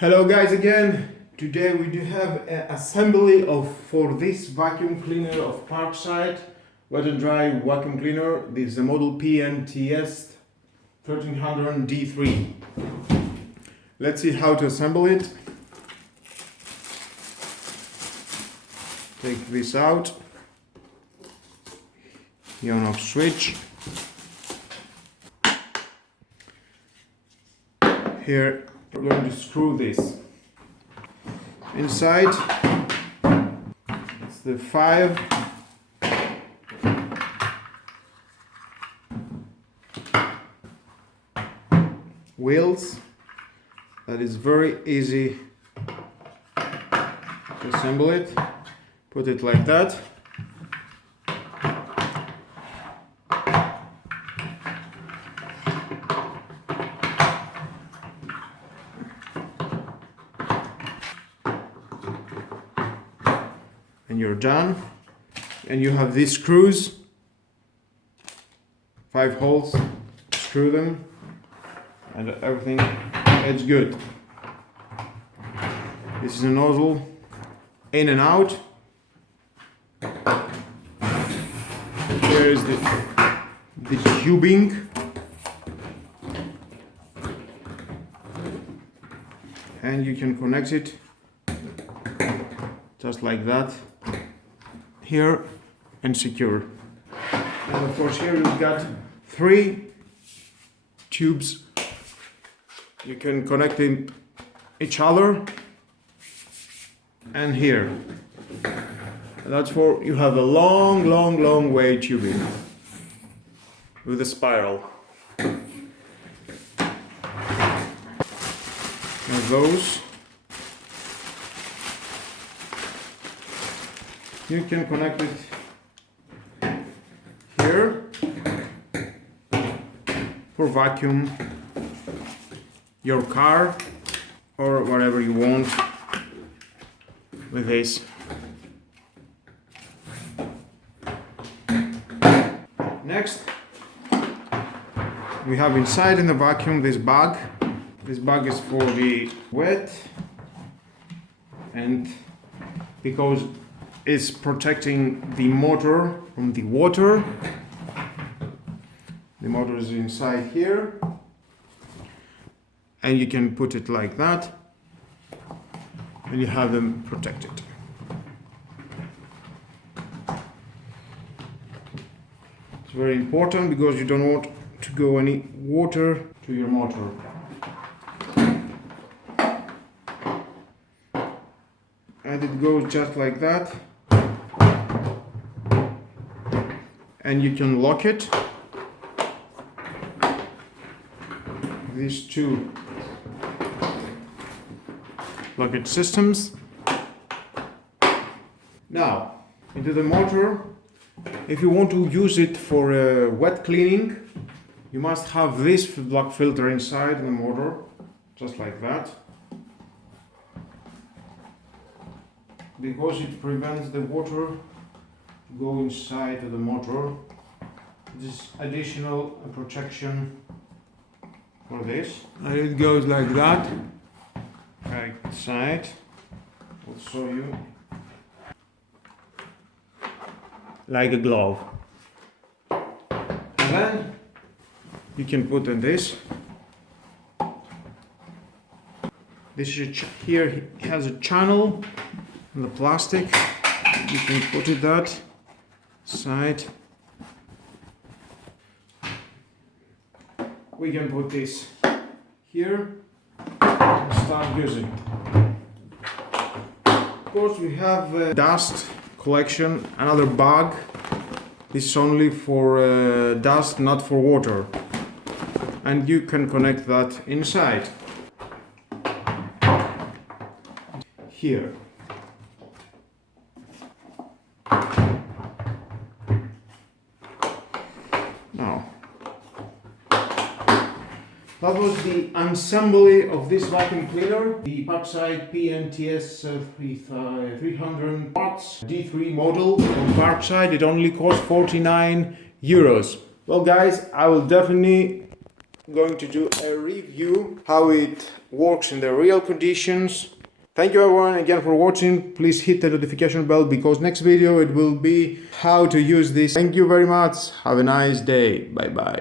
Hello guys again. Today we do have an assembly for this vacuum cleaner of Parkside wet and dry vacuum cleaner. This is the model PNTS 1300 D3. Let's see how to assemble it. Take this out. The on-off switch. Here we're going to screw this. Inside it's the 5 wheels. That is very easy to assemble it. Put it like that. And you're done. And you have these screws, 5 holes, screw them, and everything is good. This is a nozzle, in and out. Here is the tubing. And you can connect it just like that. Here and secure. And of course here you've got 3 tubes. You can connect them each other and here. And that's for you have a long way tubing with a spiral. And those. You can connect it here for vacuum your car or whatever you want with this. Next, we have inside in the vacuum this bag. This bag is for the wet, and because it's protecting the motor from the water. The motor is inside here, and you can put it like that, and you have them protected. It's very important because you don't want to go any water to your motor. And it goes just like that. And you can lock it. These 2 lock-it systems. Now, into the motor. If you want to use it for wet cleaning, you must have this black filter inside the motor, just like that. Because it prevents the water to go inside of the motor. This additional protection for this. And it goes like that. Right side. I'll show you. Like a glove. And then you can put in this. This is here it has a channel in the plastic. You can put it that side. We can put this here and start using. Of course we have dust collection, another bag. This is only for dust, not for water. And you can connect that inside. Here. Now, that was the assembly of this vacuum cleaner, the Parkside PNTS 300 watts D3 model from Parkside. It only cost €49. Well guys, I will definitely going to do a review how it works in the real conditions. Thank you everyone again for watching. Please hit the notification bell because next video it will be how to use this. Thank you very much. Have a nice day. Bye bye.